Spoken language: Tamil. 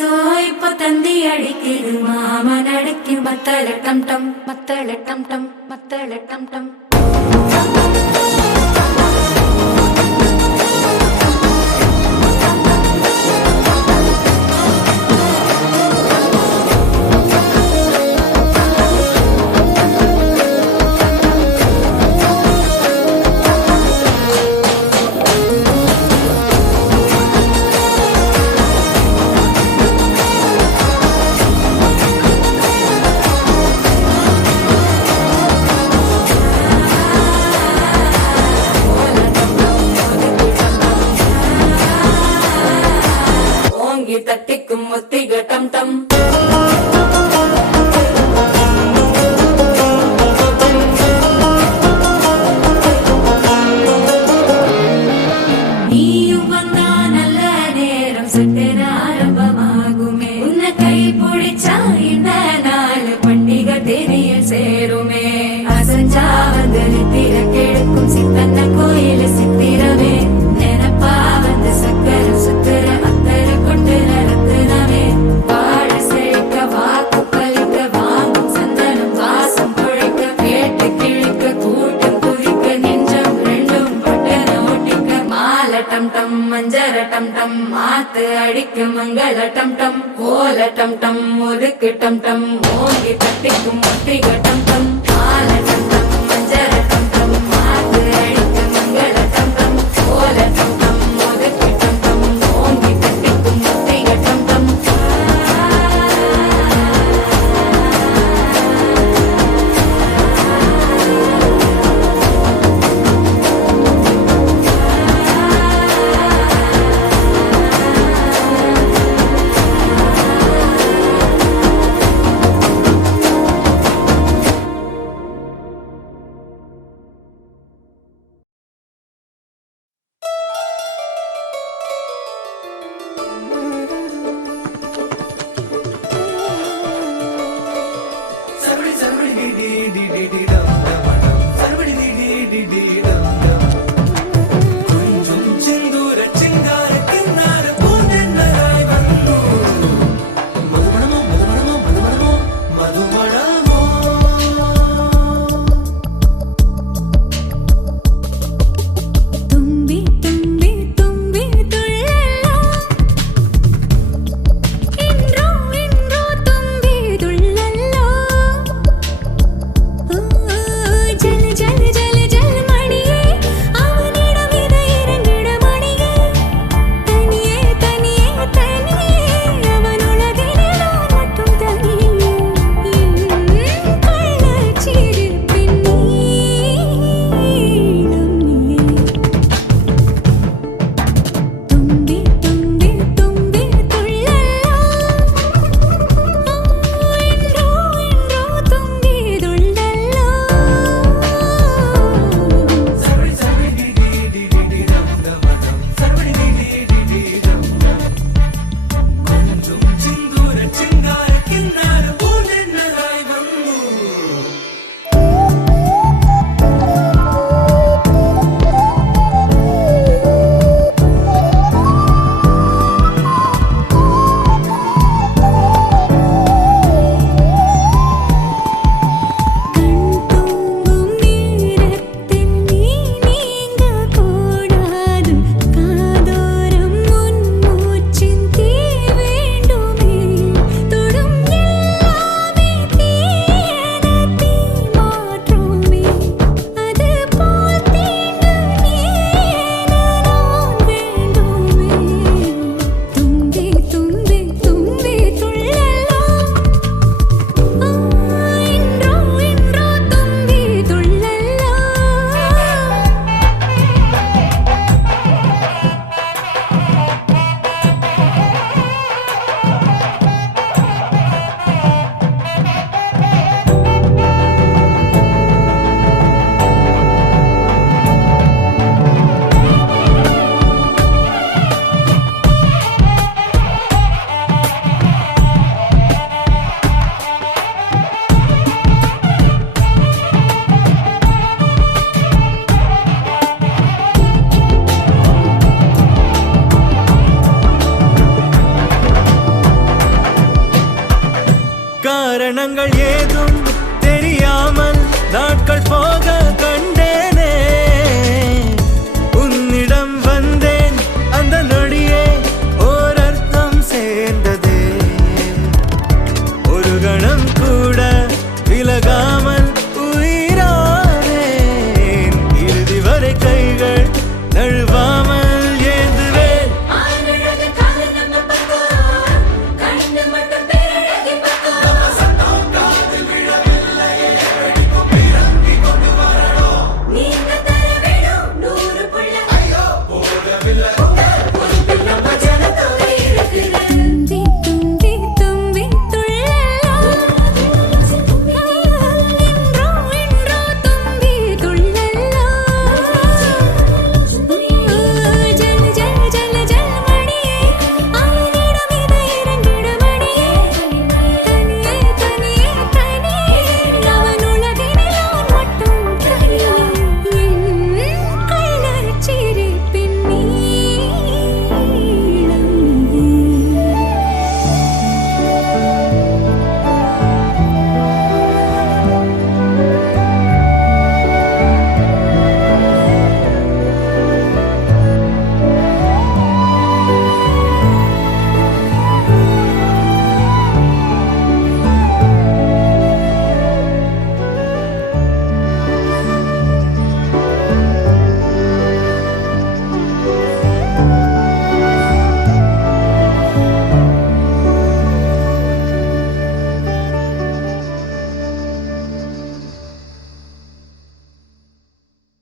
வயசோ இப்ப தந்தி அடிக்குது மாமன் அடிக்கு மத்தள டம் டம் மத்தள டம் டம் மத்தள டம் டம். தட்டிக்கும் ஒத்திக டம் டம். நீயும் வந்தா நல்ல நேரம் சட்டென ஆரம்பமாகுமே. உன்னை கை பிடிச்சா இந்த நாள் பண்டிகை தேனியில் சேருமே. அசஞ்சா வந்து நித்திர கெடுக்கும் சித்தன்ன கோயில சித்திரமே. நினப்பா வந்து சக்கர சுத்துற அத்தர கொண்டு நடத்துனவே. வாழ செழிக்க வாக்கு பலிக்க வாங்கும் சந்தனம் வாசம் பொழைக்க. கேட்டு கிழிக்க கூட்டம் குதிக்க நெஞ்சம் ரெண்டும் பட்டன ஒட்டிக்க. மால டம் டம் மஞ்சர டம் டம் மாத்து அடிக்க மங்கள டம் டம். கோல டம் டம் ஒதுக்கு டம் டம் ஓங்கி தட்டிக்கும் ஒட்டிக டம் டம். மால டம் டம் மஞ்சர டம் டம் மாத்து அடிக்க மங்கள டம் டம். கோல டம் டம் ஒதுக்கு டம் டம் ஓங்கி தட்டிக்கும் ஒட்டிக டம் டம். லட்சணங்கள் ஏதும்